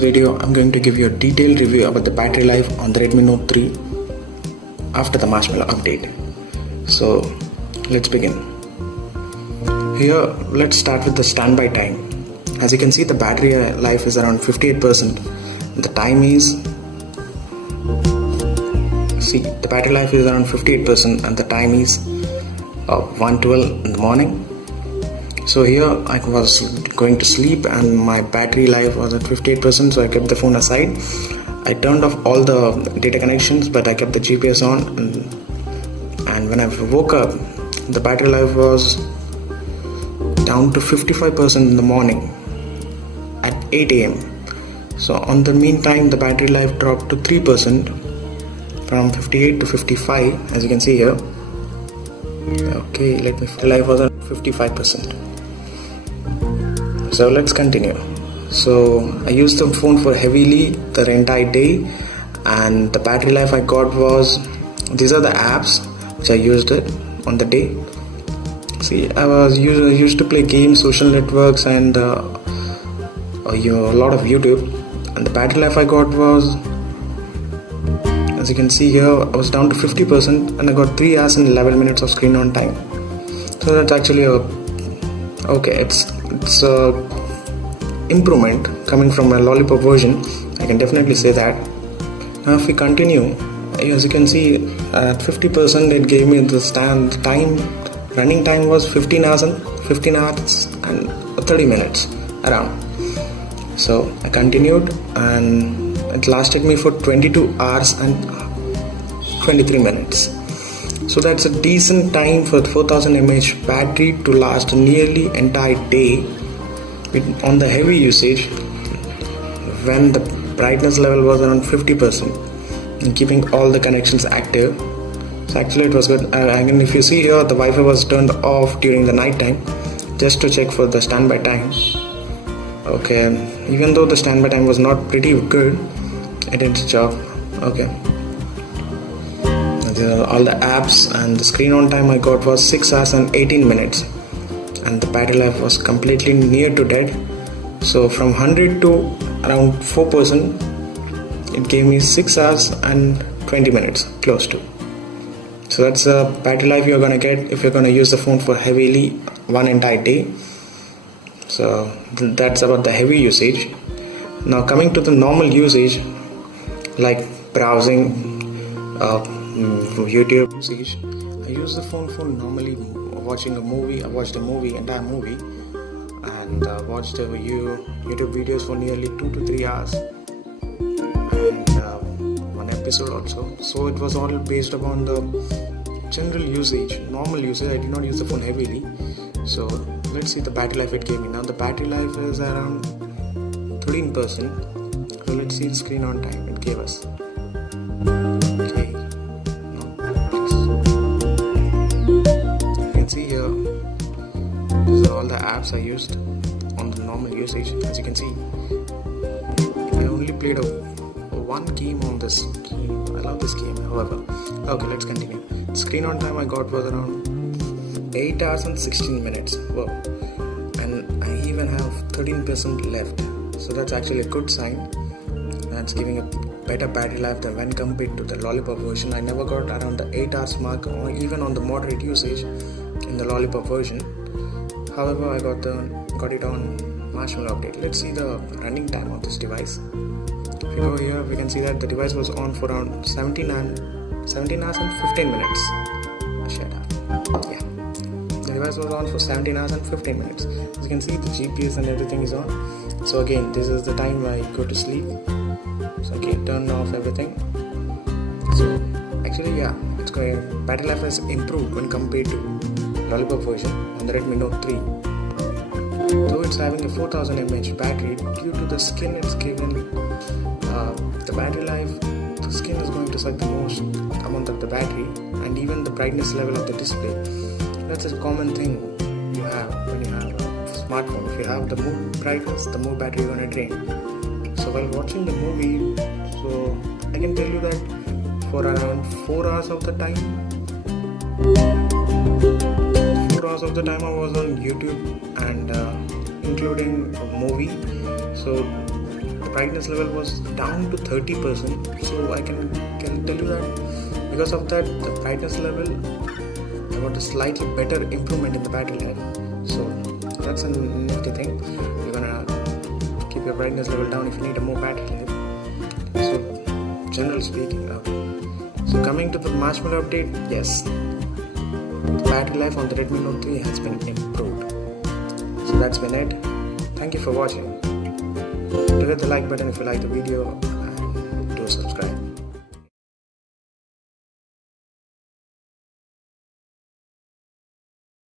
video, I'm going to give you a detailed review about the battery life on the Redmi Note 3 after the Marshmallow update. So let's begin. Here, let's start with the standby time. As you can see, the battery life is around 58%. The time is, the battery life is around 58% and the time is 1:12 in the morning. So here I was going to sleep and my battery life was at 58%, so I kept the phone aside. I turned off all the data connections, but I kept the GPS on, and when I woke up, the battery life was down to 55% in the morning at 8 a.m. So on the meantime, the battery life dropped to 3% from 58 to 55, as you can see here. Okay, the life was at 55%. So let's continue. So I used the phone for heavily the entire day, and the battery life I got was, these are the apps which I used it on the day. See, I was used to play games, social networks, and a lot of YouTube. And the battery life I got was, as you can see here, I was down to 50%, and I got 3 hours and 11 minutes of screen on time. So that's actually it's a improvement coming from a Lollipop version. I can definitely say that. Now if we continue, as you can see, at 50% it gave me the running time was 15 hours and 30 minutes around. So I continued and it lasted me for 22 hours and 23 minutes. So that's a decent time for 4000 mAh battery to last nearly entire day on the heavy usage, when the brightness level was around 50% and keeping all the connections active. So actually it was good. I mean, if you see here, the Wi-Fi was turned off during the night time just to check for the standby time. Okay, even though the standby time was not pretty good, it did its job. Okay, all the apps, and the screen on time I got was 6 hours and 18 minutes, and the battery life was completely near to dead. So from 100 to around 4%, it gave me 6 hours and 20 minutes, close to. So that's the battery life you're gonna get if you're gonna use the phone for heavily one entire day. So that's about the heavy usage. Now coming to the normal usage, like browsing, YouTube usage, I use the phone for normally watching a movie. I watched a movie, entire movie, and watched YouTube videos for nearly 2 to 3 hours, and one episode also. So it was all based upon the general usage, normal usage. I did not use the phone heavily. So let's see the battery life it gave me. Now the battery life is around 13%. So let's see the screen on time it gave us. Okay, you can see here, these are all the apps I used on the normal usage. As you can see, I only played one game on this game. I love this game, however. Okay, let's continue. The screen on time I got was around 8 hours and 16 minutes. Wow. And I even have 13% left. So that's actually a good sign. That's giving a better battery life than when compared to the Lollipop version. I never got around the 8 hours mark, or even on the moderate usage in the Lollipop version. However, I got it on Marshmallow Upgrade. Let's see the running time of this device. If you go here, we can see that the device was on for around 17 hours and 15 minutes. Shut up. Yeah. The device was on for 17 hours and 15 minutes. As you can see, the GPS and everything is on. So again, this is the time I go to sleep. So okay, turn off everything. So actually, yeah, it's going. Battery life has improved when compared to Lollipop version on the Redmi Note 3. Though it's having a 4000 mAh battery, due to the skin it's given, the battery life, the skin is going to suck the most amount of the battery, and even the brightness level of the display. That's a common thing you have when you have a smartphone. If you have the more brightness, the more battery you're gonna drain. So while watching the movie, so I can tell you that for around 4 hours of the time, I was on YouTube, and including a movie. So the brightness level was down to 30%. So I can tell you that because of that, the brightness level, I got a slightly better improvement in the battery life. So that's a nifty thing. You're gonna keep your brightness level down if you need a more battery life. So generally speaking, so coming to the Marshmallow update, yes, the battery life on the Redmi Note 3 has been improved. So that's been it. Thank you for watching. Do hit the like button if you like the video.